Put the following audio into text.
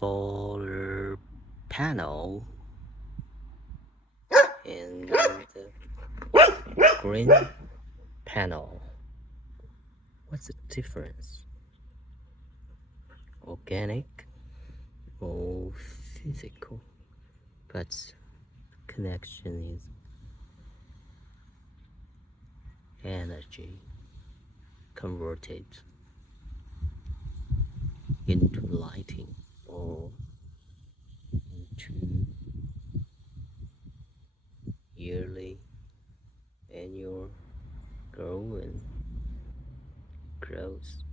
solar panel and the green panel. What's the difference? Organic or physical? But the connection is energy converted into lighting or into yearly annual growth and growth.